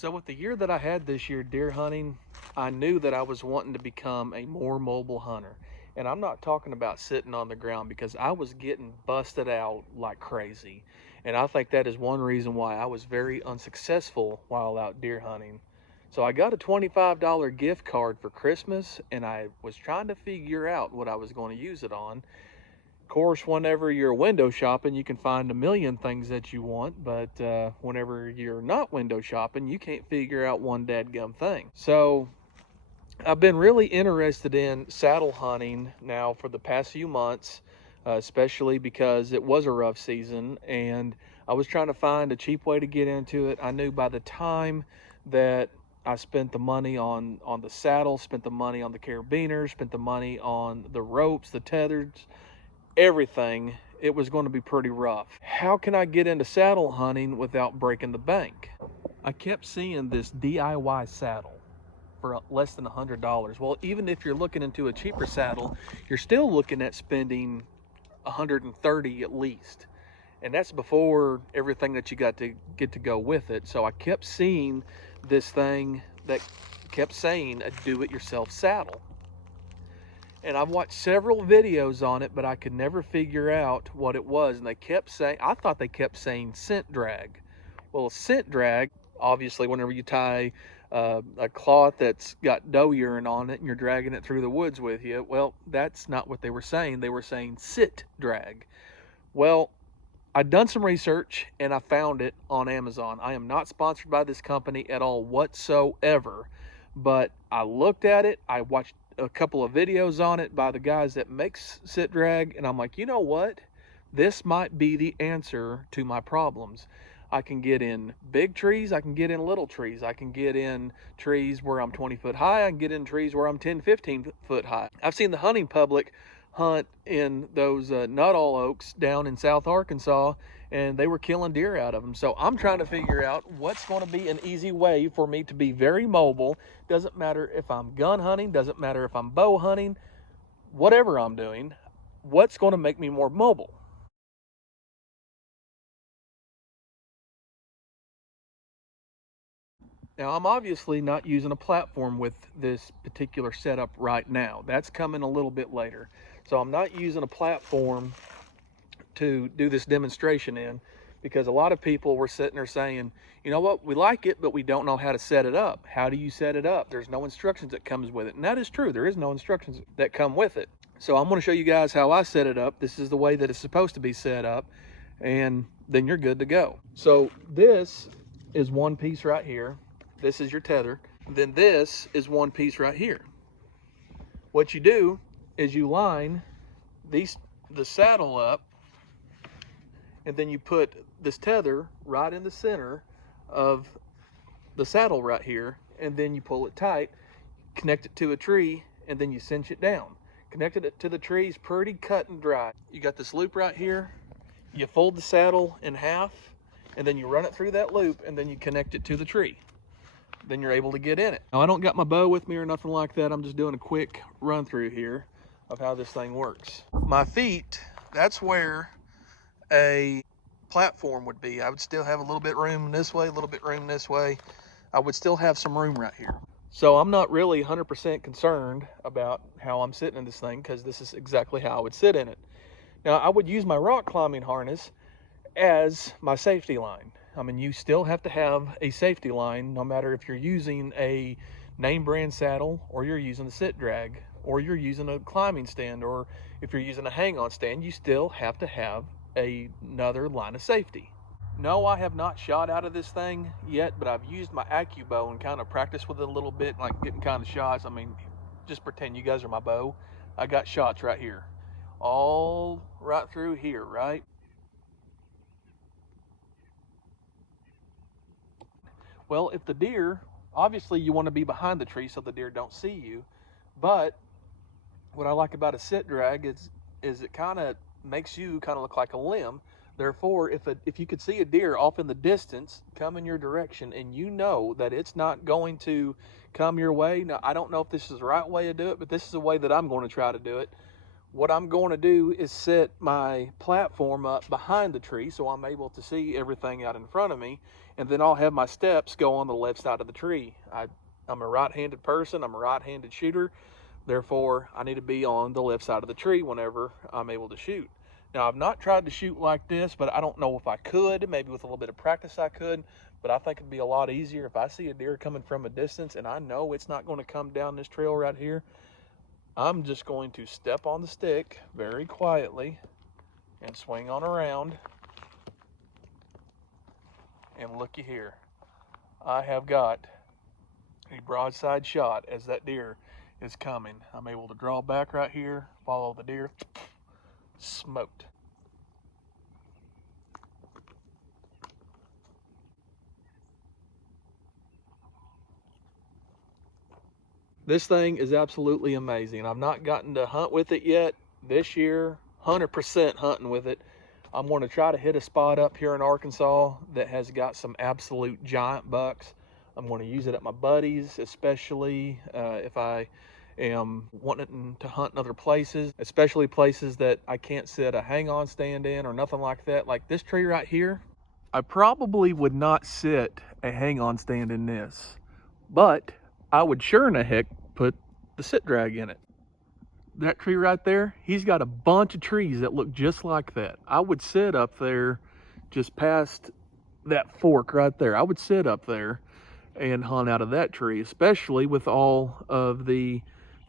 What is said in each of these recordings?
So with the year that I had this year deer hunting, I knew that I was wanting to become a more mobile hunter. And I'm not talking about sitting on the ground because I was getting busted out like crazy. And I think that is one reason why I was very unsuccessful while out deer hunting. So I got a $25 gift card for Christmas and I was trying to figure out what I was going to use it on. Of course, whenever you're window shopping, you can find a million things that you want, but whenever you're not window shopping, you can't figure out one dadgum thing. So I've been really interested in saddle hunting now for the past few months, especially because it was a rough season and I was trying to find a cheap way to get into it. I knew by the time that I spent the money on the saddle, spent the money on the carabiners, spent the money on the ropes, the tethers, everything, it was going to be pretty rough. How can I get into saddle hunting without breaking the bank? I kept seeing this DIY saddle for less than $100. Well, even if you're looking into a cheaper saddle, you're still looking at spending 130 at least. And that's before everything that you got to get to go with it. So I kept seeing this thing that kept saying a do-it-yourself saddle. And I've watched several videos on it, but I could never figure out what it was. And they kept saying, I thought they kept saying scent drag. Well, scent drag, obviously, whenever you tie a cloth that's got doe urine on it and you're dragging it through the woods with you, well, that's not what they were saying. They were saying sit drag. Well, I'd done some research and I found it on Amazon. I am not sponsored by this company at all whatsoever, but I looked at it. I watched a couple of videos on it by the guys that makes sit drag, and I'm like, you know what? This might be the answer to my problems. I can get in big trees, I can get in little trees, I can get in trees where I'm 20 foot high, I can get in trees where I'm 10, 15 foot high. I've seen the hunting public hunt in those Nuttall oaks down in South Arkansas, and they were killing deer out of them. So I'm trying to figure out what's going to be an easy way for me to be very mobile. Doesn't matter if I'm gun hunting, doesn't matter if I'm bow hunting, whatever I'm doing, what's going to make me more mobile? Now, I'm obviously not using a platform with this particular setup right now. That's coming a little bit later. So I'm not using a platform to do this demonstration in, because a lot of people were sitting there saying, you know what, we like it, but we don't know how to set it up. How do you set it up? There's no instructions that comes with it. And that is true. There is no instructions that come with it. So I'm going to show you guys how I set it up. This is the way that it's supposed to be set up, and then you're good to go. So this is one piece right here. This is your tether. Then this is one piece right here. What you do is you line the saddle up, and then you put this tether right in the center of the saddle right here, and then you pull it tight, connect it to a tree, and then you cinch it down. Connected it to the tree is pretty cut and dry. You got this loop right here, you fold the saddle in half, and then you run it through that loop, and then you connect it to the tree. Then you're able to get in it. Now, I don't got my bow with me or nothing like that. I'm just doing a quick run through here of how this thing works. My feet, that's where a platform would be. I would still have a little bit room this way, a little bit room this way. I would still have some room right here. So I'm not really 100% concerned about how I'm sitting in this thing, because this is exactly how I would sit in it. Now, I would use my rock climbing harness as my safety line. I mean, you still have to have a safety line no matter if you're using a name brand saddle, or you're using the sit drag, or you're using a climbing stand, or if you're using a hang on stand, you still have to have another line of safety. No, I have not shot out of this thing yet, but I've used my AccuBow and kind of practiced with it a little bit, like getting kind of shots. I mean, just pretend you guys are my bow. I got shots right here, all right through here, right? Well, if the deer, obviously you want to be behind the tree so the deer don't see you, but what I like about a sit drag is it kind of makes you kind of look like a limb. Therefore, if you could see a deer off in the distance come in your direction, and you know that it's not going to come your way. Now, I don't know if this is the right way to do it, but this is the way that I'm going to try to do it. what I'm going to do is set my platform up behind the tree so I'm able to see everything out in front of me, and then I'll have my steps go on the left side of the tree. I'm a right-handed person, I'm a right-handed shooter, therefore I need to be on the left side of the tree whenever I'm able to shoot. Now, I've not tried to shoot like this, but I don't know if I could. Maybe with a little bit of practice I could, but I think it'd be a lot easier if I see a deer coming from a distance and I know it's not going to come down this trail right here. I'm just going to step on the stick very quietly and swing on around. And looky here, I have got a broadside shot as that deer is coming. I'm able to draw back right here, follow the deer, smoked. This thing is absolutely amazing. I've not gotten to hunt with it yet this year, 100% hunting with it. I'm going to try to hit a spot up here in Arkansas that has got some absolute giant bucks. I'm going to use it at my buddies, especially if I am wanting to hunt in other places, especially places that I can't set a hang-on stand in or nothing like that. Like this tree right here, I probably would not sit a hang-on stand in this, but I would sure in the heck put the sit drag in it. That tree right there, he's got a bunch of trees that look just like that. I would sit up there just past that fork right there. I would sit up there and hunt out of that tree, especially with all of the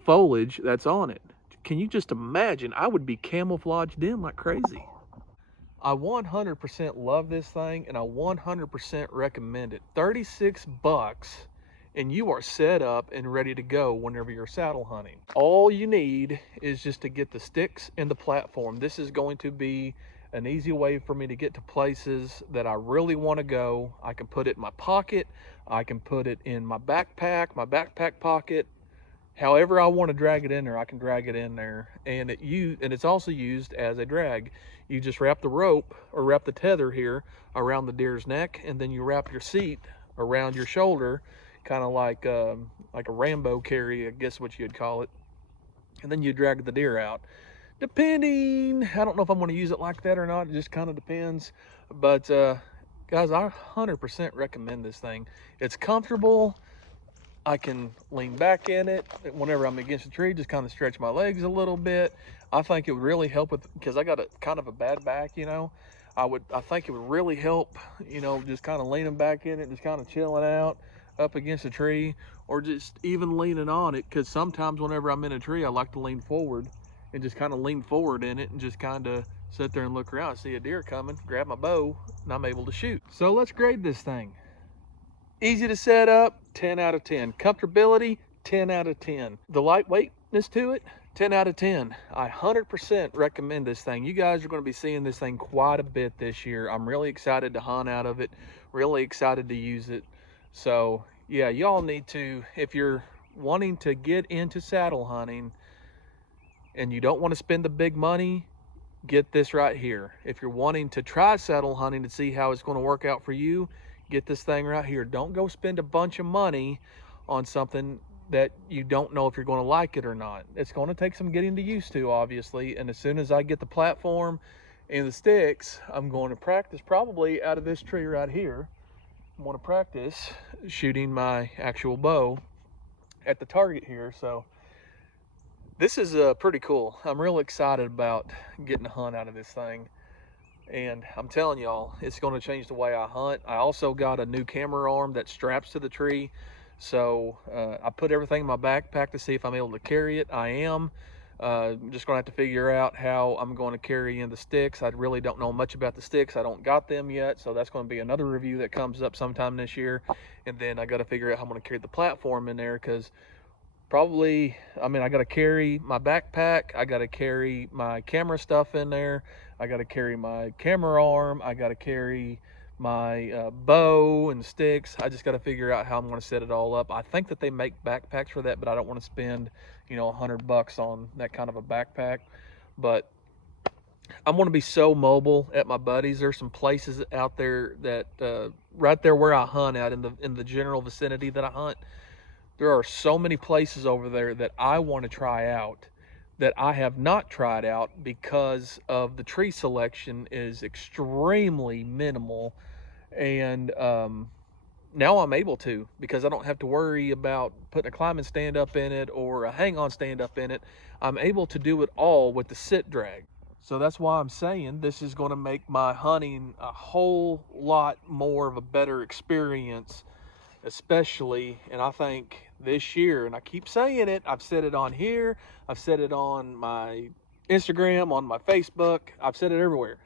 foliage that's on it. Can you just imagine? I would be camouflaged in like crazy. I 100% love this thing and I 100% recommend it. 36 bucks and you are set up and ready to go whenever you're saddle hunting. All you need is just to get the sticks and the platform. This is going to be an easy way for me to get to places that I really want to go. I can put it in my pocket, I can put it in my backpack pocket. However I want to drag it in there, I can drag it in there. And it's also used as a drag. You just wrap the rope or wrap the tether here around the deer's neck, and then you wrap your seat around your shoulder, kind of like a Rambo carry, I guess what you'd call it. And then you drag the deer out. Depending, I don't know if I'm going to use it like that or not. It just kind of depends. But guys, I 100% recommend this thing. It's comfortable. I can lean back in it whenever I'm against a tree, just kind of stretch my legs a little bit. I think it would really help with, because I got a kind of a bad back, you know. I think it would really help, you know, just kind of leaning back in it, just kind of chilling out up against a tree, or just even leaning on it, because sometimes whenever I'm in a tree, I like to lean forward and just kind of lean forward in it and just kind of sit there and look around, see a deer coming, grab my bow, and I'm able to shoot. So let's grade this thing. Easy to set up, 10 out of 10. Comfortability, 10 out of 10. The lightweightness to it, 10 out of 10. I 100% recommend this thing. You guys are going to be seeing this thing quite a bit this year. I'm really excited to hunt out of it, really excited to use it. So yeah, y'all need to, if you're wanting to get into saddle hunting and you don't want to spend the big money, get this right here. If you're wanting to try saddle hunting to see how it's going to work out for you, get this thing right here. Don't go spend a bunch of money on something that you don't know if you're going to like it or not. It's going to take some getting used to, obviously. And as soon as I get the platform and the sticks, I'm going to practice probably out of this tree right here. I'm going to practice shooting my actual bow at the target here. So this is pretty cool. I'm real excited about getting a hunt out of this thing. And I'm telling y'all, it's going to change the way I hunt. I also got a new camera arm that straps to the tree. So I put everything in my backpack to see if I'm able to carry it. I am. I'm just going to have to figure out how I'm going to carry in the sticks. I really don't know much about the sticks. I don't got them yet. So that's going to be another review that comes up sometime this year. And then I got to figure out how I'm going to carry the platform in there, because probably, I mean, I got to carry my backpack. I got to carry my camera stuff in there. I got to carry my camera arm. I got to carry my bow and sticks. I just got to figure out how I'm going to set it all up. I think that they make backpacks for that, but I don't want to spend, you know, $100 on that kind of a backpack. But I'm going to be so mobile at my buddies. There's some places out there that right there where I hunt out in the general vicinity that I hunt. There are so many places over there that I want to try out that I have not tried out because of the tree selection is extremely minimal. And now I'm able to, because I don't have to worry about putting a climbing stand up in it or a hang on stand up in it. I'm able to do it all with the sit drag. So that's why I'm saying this is going to make my hunting a whole lot more of a better experience, especially, and I think this year, and I keep saying it, I've said it on here, I've said it on my Instagram, on my Facebook, I've said it everywhere.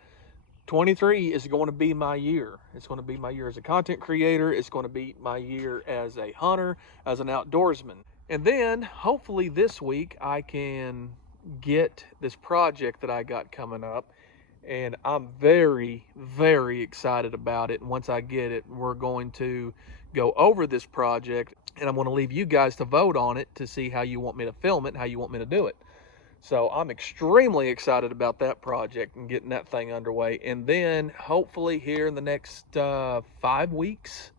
23 is going to be my year. It's going to be my year as a content creator. It's going to be my year as a hunter, as an outdoorsman. And then hopefully this week I can get this project that I got coming up, and I'm very, very excited about it. And once I get it, we're going to go over this project, and I'm going to leave you guys to vote on it to see how you want me to film it and how you want me to do it. So I'm extremely excited about that project and getting that thing underway. And then hopefully here in the next 5 weeks,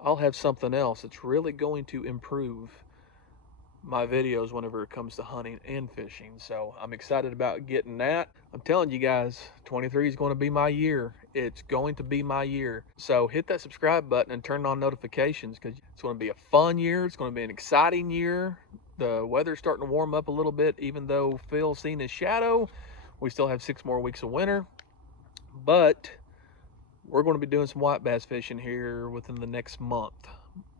I'll have something else that's really going to improve my videos whenever it comes to hunting and fishing. So I'm excited about getting that. I'm telling you guys, 23 is going to be my year. It's going to be my year. So hit that subscribe button and turn on notifications, because it's going to be a fun year. It's going to be an exciting year. The weather's starting to warm up a little bit, even though Phil's seen his shadow. We still have 6 more weeks of winter, but we're going to be doing some white bass fishing here within the next month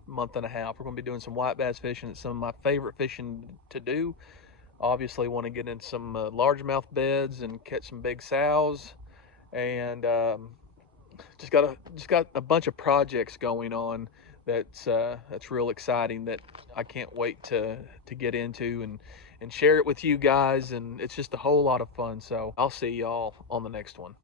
and a half. We're going to be doing some white bass fishing. It's some of my favorite fishing to do. Obviously want to get in some largemouth beds and catch some big sows, and just got a bunch of projects going on that's real exciting, that I can't wait to get into and share it with you guys, and it's just a whole lot of fun. So I'll see y'all on the next one.